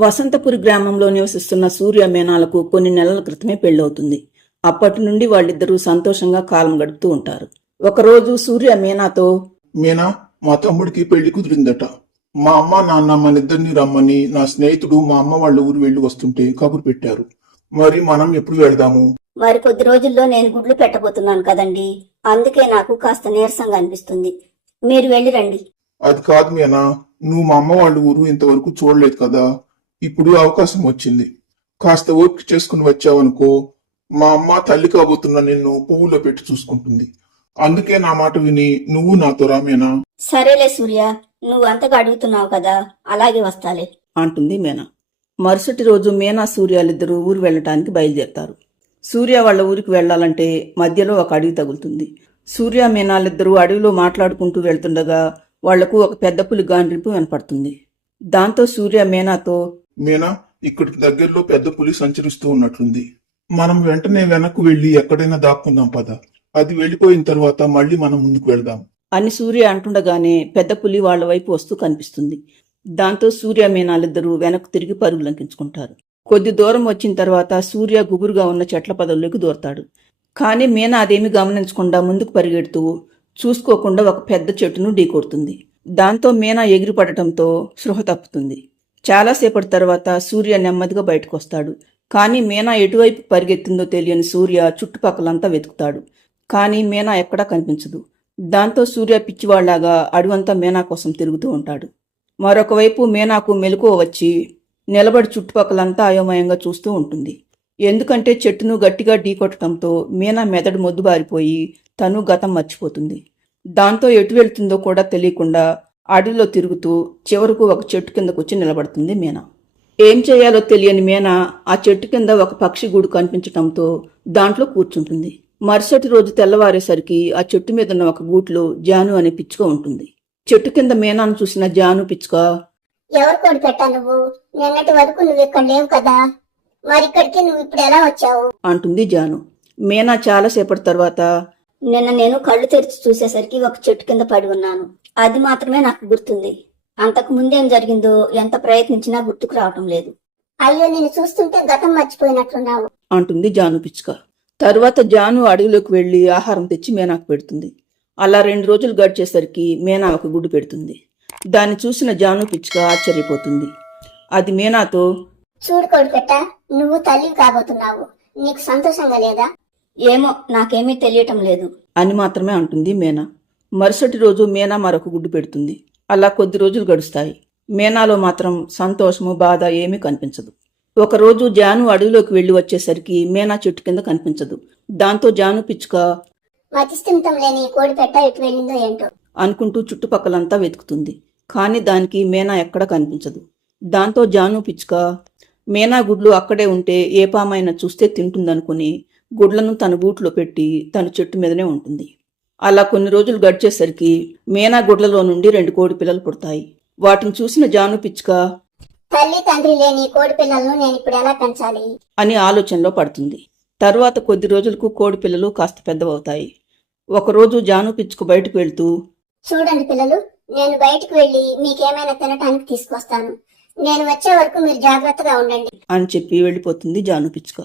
వసంతపురి గ్రామంలో నివసిస్తున్న సూర్య మీనాలకు కొన్ని నెలల క్రితమే పెళ్లవుతుంది. అప్పటి నుండి వాళ్ళిద్దరూ సంతోషంగా కాలం గడుపుతూ ఉంటారు. ఒకరోజు సూర్య మీనాతో, మీనా, మా తమ్ముడికి పెళ్లి కుదిరిందట. మా అమ్మ నాన్న మనిద్దరిని రమ్మని నా స్నేహితుడు మా అమ్మ వాళ్ళ ఊరు వెళ్లి వస్తుంటే కబురు పెట్టారు. మరి మనం ఎప్పుడు వెళ్దాము? మరి కొద్ది రోజుల్లో నేను గుడ్లు పెట్టబోతున్నాను కదండి, అందుకే నాకు కాస్త నీరసంగా అనిపిస్తుంది. మీరు వెళ్ళి రండి. అది కాదు మీనా, నువ్వు మా అమ్మ వాళ్ళ ఊరు ఇంతవరకు చూడలేదు కదా. ఇప్పుడు అవకాశం వచ్చింది. కాస్త ఓపిక చేసుకుని వచ్చావనుకో, మా అమ్మ తల్లి కాబోతున్న నిన్ను పువ్వులో పెట్టి చూసుకుంటుంది. అందుకే నా మాట విని నువ్వు నాతో రా మీనా. సరేలే సూర్య, నువ్వు అంతగా అడుగుతున్నావు కదా, అలాగే వస్తాలే అంటుంది మీనా. మరుసటి రోజు మీనా సూర్యాలిద్దరూ ఊరు వెళ్లటానికి బయలుదేరతారు. సూర్య వాళ్ళ ఊరికి వెళ్లాలంటే మధ్యలో ఒక అడవి తగులుతుంది. సూర్య మీనాలిద్దరూ అడవిలో మాట్లాడుకుంటూ వెళ్తుండగా వాళ్లకు ఒక పెద్ద పులి గాండ్రింపు వినపడుతుంది. దాంతో సూర్య మీనాతో, మీనా, ఇక్కడికి దగ్గరలో పెద్ద పులి సంచరిస్తూ ఉన్నట్లుంది. మనం వెంటనే వెనక్కు వెళ్లి ఎక్కడైనా దాక్కుందాం పద. అది వెళ్లిపోయిన తర్వాత మళ్ళీ మనం ముందుకు వెళ్దాం అని సూర్య అంటుండగానే పెద్ద పులి వాళ్ల వైపు వస్తూ కనిపిస్తుంది. దాంతో సూర్య మీనాలిద్దరూ వెనక్కు తిరిగి పరుగు లంకించుకుంటారు. కొద్ది దూరం వచ్చిన తర్వాత సూర్య గుబురుగా ఉన్న చెట్ల పొదల్లోకి దూరతాడు. కానీ మీనా అదేమీ గమనించకుండా ముందుకు పరిగెడుతూ చూసుకోకుండా ఒక పెద్ద చెట్టును ఢీకొడుతుంది. దాంతో మీనా ఎగిరిపడటంతో స్పృహ తప్పుతుంది. చాలాసేపటి తర్వాత సూర్య నెమ్మదిగా బయటకు వస్తాడు. కానీ మీనా ఎటువైపు పరిగెత్తిందో తెలియని సూర్య చుట్టుపక్కలంతా వెతుకుతాడు. కానీ మీనా ఎక్కడా కనిపించదు. దాంతో సూర్య పిచ్చివాళ్లాగా అడవంతా మీనా కోసం తిరుగుతూ ఉంటాడు. మరొకవైపు మీనాకు మెలకువ వచ్చి నిలబడి చుట్టుపక్కలంతా అయోమయంగా చూస్తూ ఉంటుంది. ఎందుకంటే చెట్టును గట్టిగా ఢీకొట్టడంతో మీనా మెదడు మొద్దుబారిపోయి తను గతం మర్చిపోతుంది. దాంతో ఎటు వెళ్తుందో కూడా తెలియకుండా అడవిలో తిరుగుతూ చివరకు ఒక చెట్టు కిందకొచ్చి నిలబడుతుంది మీనా. ఏం చేయాలో తెలియని మీనా ఆ చెట్టు కింద ఒక పక్షి గూడు కనిపించటంతో దాంట్లో కూర్చుంటుంది. మరుసటి రోజు తెల్లవారేసరికి ఆ చెట్టు మీద ఉన్న ఒక గూట్లో జాను అనే పిచ్చుక ఉంటుంది. చెట్టు కింద మీనాను చూసిన జాను పిచ్చుక, ఎవరు కోడి పెట్టా నువ్వు? నిన్నటి వరకు నువ్వు ఇక్కడ లేవు కదా, మరి ఇక్కడికి నువ్వు ఇప్పుడు ఎలా వచ్చావు అంటుంది జాను. మీనా చాలాసేపటి తర్వాత, నిన్న నేను కళ్ళు తెరిచి చూసేసరికి ఒక చెట్టు కింద పడి ఉన్నాను. అది మాత్రమే నాకు గుర్తుంది. అంతకు ముందేం జరిగిందో ఎంత ప్రయత్నించినా గుర్తుకు రావటం లేదు. అయ్యో, నేను చూస్తుంటే గతం మర్చిపోయినట్లున్నావు అంటుంది జాను పిచ్చుక. తరువాత జాను అడవిలోకి వెళ్లి ఆహారం తెచ్చి మీనాకు పెడుతుంది. అలా 2 రోజులు గడిచేసరికి మీనా ఒక గుడ్డు పెడుతుంది. దాన్ని చూసిన జాను పిచ్చుక ఆశ్చర్యపోతుంది. అది మీనాతో, చూడు కోడి పెట్ట, నువ్వు తల్లి కాబోతున్నావు. నీకు సంతోషంగా లేదా? ఏమో, నాకేమీ తెలియటం లేదు అని మాత్రమే అంటుంది మీనా. మరుసటి రోజు మీనా మరొక గుడ్డు పెడుతుంది. అలా కొద్ది రోజులు గడుస్తాయి. మీనాలో మాత్రం సంతోషము బాధ ఏమీ కనిపించదు. ఒకరోజు జాను అడవిలోకి వెళ్లి వచ్చేసరికి మీనా చెట్టు కింద కనిపించదు. దాంతో జాను పిచ్చుక మతిస్థిమితం లేని కోడి పెట్ట ఎటు వెళ్ళిందో ఏంటో అనుకుంటూ చుట్టుపక్కలంతా వెతుకుతుంది. కానీ దానికి మీనా ఎక్కడా కనిపించదు. దాంతో జాను పిచ్చుక మీనా గుడ్లు అక్కడే ఉంటే ఏ పామైనా చూస్తే తింటుందనుకుని గుడ్లను తన గూట్లో పెట్టి తన చెట్టు మీదనే ఉంటుంది. అలా కొన్ని రోజులు గడిచేసరికి మీనా గుడ్లలో నుండి 2 కోడి పిల్లలు పుడతాయి. వాటిని చూసిన జాను పిచ్చుక, తల్లి తండ్రి లేని కోడి పిల్లలను నేను ఇప్పుడు ఎలా పెంచాలి అని ఆలోచనలో పడుతుంది. తరువాత కొద్ది రోజులకు కోడి పిల్లలు కాస్త పెద్దవవుతాయి. ఒకరోజు జాను పిచ్చుక బయటకు వెళ్తూ, చూడండి పిల్లలు, నేను బయటకు వెళ్లి మీకేమైనా తినటానికి తీసుకొస్తాను. నేను వచ్చే వరకు మీరు జాగ్రత్తగా ఉండండి అని చెప్పి వెళ్ళిపోతుంది జాను పిచ్చుక.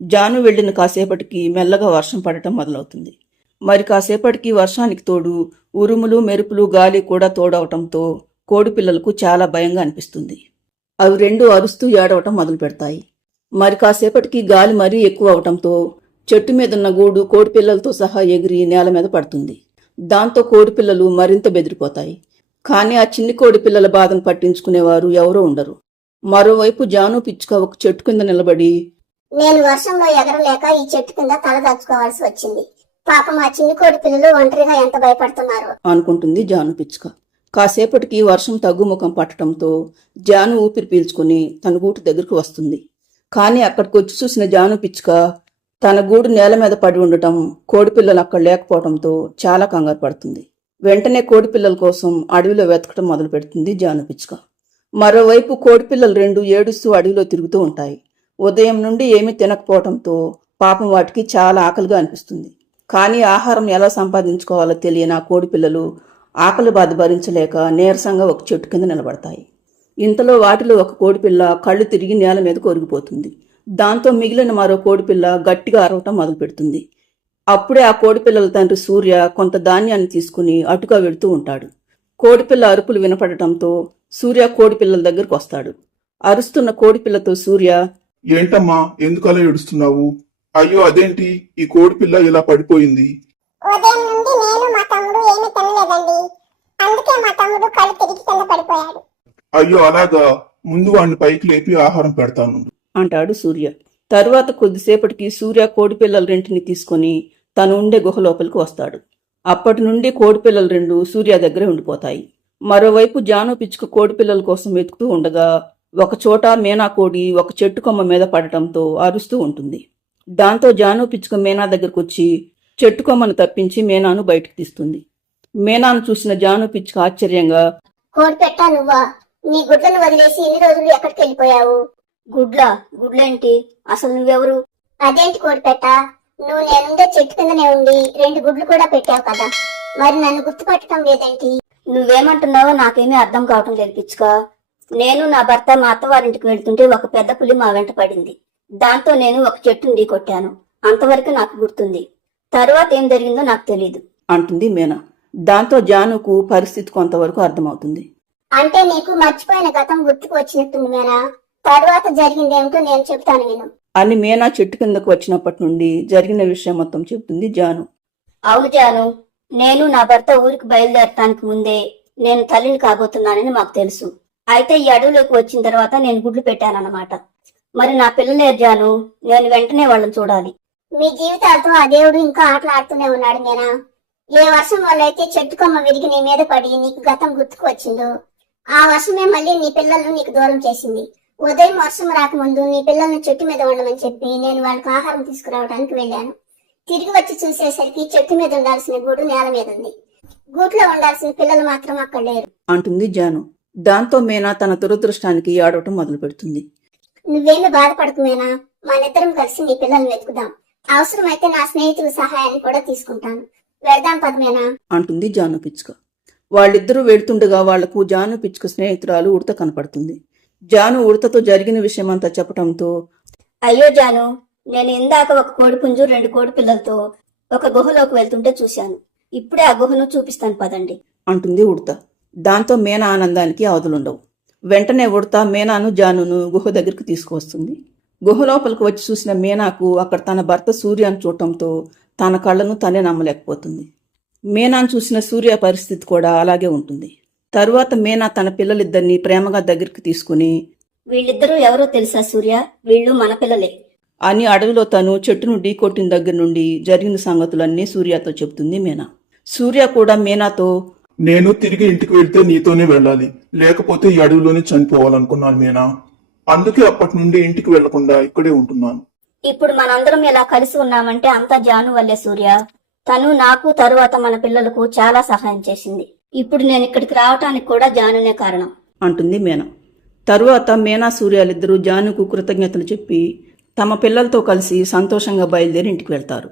జాను వెళ్లిన కాసేపటికి మెల్లగా వర్షం పడటం మొదలవుతుంది. మరి కాసేపటికి వర్షానికి తోడు ఉరుములు మెరుపులు గాలి కూడా తోడవటంతో కోడి పిల్లలకు చాలా భయంగా అనిపిస్తుంది. అవి 2 అరుస్తూ ఏడవటం మొదలు పెడతాయి. మరి కాసేపటికి గాలి మరీ ఎక్కువ అవటంతో చెట్టు మీదున్న గూడు కోడి పిల్లలతో సహా ఎగిరి నేల మీద పడుతుంది. దాంతో కోడి పిల్లలు మరింత బెదిరిపోతాయి. కానీ ఆ చిన్ని కోడి పిల్లల బాధను పట్టించుకునేవారు ఎవరూ ఉండరు. మరోవైపు జాను పిచ్చుక ఒక చెట్టు కింద నిలబడి, నేను వర్షంలో ఎగరలేక ఈ చెట్టు కింద తలదాచుకోవాల్సి వచ్చింది. పాపం ఆ చిన్ని కోడి పిల్లలు ఒంటరిగా ఎంత భయపడుతున్నారు అనుకుంటుంది జాను పిచ్చుక. కాసేపటికి వర్షం తగ్గుముఖం పట్టడంతో జాను ఊపిరి పీల్చుకుని తన గూటు దగ్గరకు వస్తుంది. కానీ అక్కడికి వచ్చి చూసిన జాను పిచ్చుక తన గూడు నేల మీద పడి ఉండటం, కోడిపిల్లలు అక్కడ లేకపోవడంతో చాలా కంగారు పడుతుంది. వెంటనే కోడిపిల్లల కోసం అడవిలో వెతకటం మొదలు పెడుతుంది జాను పిచ్చుక. మరోవైపు కోడిపిల్లలు 2 ఏడుస్తూ అడవిలో తిరుగుతూ ఉంటాయి. ఉదయం నుండి ఏమీ తినకపోవడంతో పాపం వాటికి చాలా ఆకలిగా అనిపిస్తుంది. కానీ ఆహారం ఎలా సంపాదించుకోవాలో తెలియని ఆ కోడిపిల్లలు ఆకలి బాధ భరించలేక నీరసంగా ఒక చెట్టు కింద నిలబడతాయి. ఇంతలో వాటిలో ఒక కోడిపిల్ల కళ్ళు తిరిగి నేల మీద కొరిగిపోతుంది. దాంతో మిగిలిన మరో కోడిపిల్ల గట్టిగా అరవటం మొదలుపెడుతుంది. అప్పుడే ఆ కోడిపిల్లల తండ్రి సూర్య కొంత ధాన్యాన్ని తీసుకుని అటుగా వెళుతూ ఉంటాడు. కోడిపిల్ల అరుపులు వినపడటంతో సూర్య కోడిపిల్లల దగ్గరకు వస్తాడు. అరుస్తున్న కోడిపిల్లతో సూర్య, ఏంటమ్మా ఎందుకలా ఏడుస్తున్నావు? అయ్యో అదేంటి ఈ కోడిపిల్ల ఇలా పడిపోయింది? ఉదయం నుండి నేను మా తమ్ముడు ఏమీ తినలేదండి. అందుకే మా తమ్ముడు కళ్ళు తిరిగి కింద పడిపోయాడు. అయ్యో అలాగా, ముందు వాడిని పైకి లేపి ఆహారం పెడతాను అంటాడు సూర్య. తరువాత కొద్దిసేపటికి సూర్య కోడిపిల్లల రెంటిని తీసుకుని తను ఉండే గుహ లోపలికి వస్తాడు. అప్పటి నుండి కోడిపిల్లలు రెండు సూర్య దగ్గరే ఉండిపోతాయి. మరోవైపు జాను పిచ్చుక కోడిపిల్లల కోసం వెతుకుతూ ఉండగా ఒకచోట మీనా కోడి ఒక చెట్టు కొమ్మ మీద పడటంతో అరుస్తూ ఉంటుంది. దాంతో జాను పిచ్చుక మీనా దగ్గరకు వచ్చి చెట్టు కొమ్మను తప్పించి మీనాను బయటకు తీస్తుంది. మీనాను చూసిన జాను పిచ్చుక ఆశ్చర్యంగా, కోడి పెట్టా నువ్వా? నీ గుడ్లను వదిలేసి ఎన్ని రోజులు ఎక్కడికి వెళ్ళిపోయావు? గుడ్లేంటి? అసలు నువ్వెవరు? అదేంటి కోడి పెట్ట, నువ్వు నేనుండే చెట్టు కిందనే ఉండి 2 గుడ్లు కూడా పెట్టావు కదా, మరి నన్ను గుర్తుపట్టడం లేదేంటి? నువ్వేమంటున్నావో నాకేమీ అర్థం కావటం లేదు పిచ్చుక. నేను నా భర్త మా అత్తవారింటికి వెళ్తుంటే ఒక పెద్ద పులి మా వెంట పడింది. దాంతో నేను ఒక చెట్టుని ఢీకొట్టాను. అంతవరకు నాకు గుర్తుంది. తరువాత ఏం జరిగిందో నాకు తెలీదు అంటుంది మీనా. దాంతో జానుకు పరిస్థితి కొంతవరకు అర్థమవుతుంది. అంటే నీకు మర్చిపోయిన గతం గుర్తుకు వచ్చినట్టుంది మేనా. తర్వాత జరిగిందేమిటో నేను చెప్తాను విను. అని మీనా చెట్టు కిందకు వచ్చినప్పటి నుండి జరిగిన విషయం మొత్తం చెప్తుంది జాను. అవును జాను, నేను నా భర్త ఊరికి బయలుదేరటానికి ముందే నేను తల్లిని కాబోతున్నానని మాకు తెలుసు. అయితే ఈ అడవిలోకి వచ్చిన తర్వాత నేను గుడ్లు పెట్టానన్నమాట. మరి నా పిల్లలేరు జాను, నేను వెంటనే వాళ్ళని చూడాలి. మీ జీవితాలతో ఆ దేవుడు ఇంకా ఆటలాడుతూనే ఉన్నాడు మేనా. ఏ వర్షం వల్ల అయితే చెట్టు కొమ్మ విరిగి నీ మీద పడి నీకు గతం గుర్తుకు వచ్చిందో ఆ వర్షమే మళ్ళీ నీ పిల్లలను నీకు దూరం చేసింది. ఉదయం వర్షం రాకముందు నీ పిల్లల్ని చెట్టు మీద ఉండమని చెప్పి నేను వాళ్ళకి ఆహారం తీసుకురావడానికి వెళ్ళాను. తిరిగి వచ్చి చూసేసరికి చెట్టు మీద ఉండాల్సిన గూడు నేల మీద ఉంది. గూట్లో ఉండాల్సిన పిల్లలు మాత్రం అక్కడ లేరు అంటుంది జాను. దాంతో మీనా తన దురదృష్టానికి ఆడవటం మొదలు పెడుతుంది. నువ్వేమి బాధపడకు మేనా, మనిద్దరం కలిసి నీ పిల్లల్ని వెతుకుదాం. అవసరమైతే నా స్నేహితుల సహాయాన్ని కూడా తీసుకుంటాను. వెళ్దాం పద్మేనా అంటుంది జాను పిచ్చుక. వాళ్ళిద్దరూ వెళ్తుండగా వాళ్లకు జాను పిచ్చుక స్నేహితురాలు ఉడత కనపడుతుంది. జాను ఉడతతో జరిగిన విషయమంతా చెప్పటంతో, అయ్యో జాను, నేను ఇందాక ఒక కోడిపుంజు 2 కోడి పిల్లలతో ఒక గుహలోకి వెళ్తుంటే చూశాను. ఇప్పుడే ఆ గుహను చూపిస్తాను పదండి అంటుంది ఉడత. దాంతో మీనా ఆనందానికి అవధులుండవు. వెంటనే ఉడత మీనాను జానును గుహ దగ్గరికి తీసుకువస్తుంది. గుహ లోపలికి వచ్చి చూసిన మీనాకు అక్కడ తన భర్త సూర్యాను చూడటంతో తన కళ్ళను తనే నమ్మలేకపోతుంది. మీనాను చూసిన సూర్య పరిస్థితి కూడా అలాగే ఉంటుంది. తరువాత మీనా తన పిల్లలిద్దరినీ ప్రేమగా దగ్గరికి తీసుకుని, వీళ్ళిద్దరూ ఎవరో తెలుసా సూర్య? వీళ్ళు మన పిల్లలే అని అడవిలో తను చెట్టును ఢీకొట్టిన దగ్గర నుండి జరిగిన సంగతులన్నీ సూర్యతో చెప్తుంది మీనా. సూర్య కూడా మీనాతో, నేను తిరిగి ఇంటికి వెళ్తే నీతోనే వెళ్ళాలి, లేకపోతే ఈ అడవిలోనే చనిపోవాలనుకున్నాను మీనా. అందుకే అప్పటి నుండి ఇంటికి వెళ్లకుండా ఇక్కడే ఉంటున్నాను. ఇప్పుడు మనందరం ఇలా కలిసి ఉన్నామంటే అంతా జాను వల్లే సూర్య. తను నాకు తరువాత మన పిల్లలకు చాలా సహాయం చేసింది. ఇప్పుడు నేను ఇక్కడికి రావటానికి కూడా జానునే కారణం అంటుంది మీనా. తరువాత మీనా సూర్యాలిద్దరూ జానుకు కృతజ్ఞతలు చెప్పి తమ పిల్లలతో కలిసి సంతోషంగా బయలుదేరి ఇంటికి వెళ్తారు.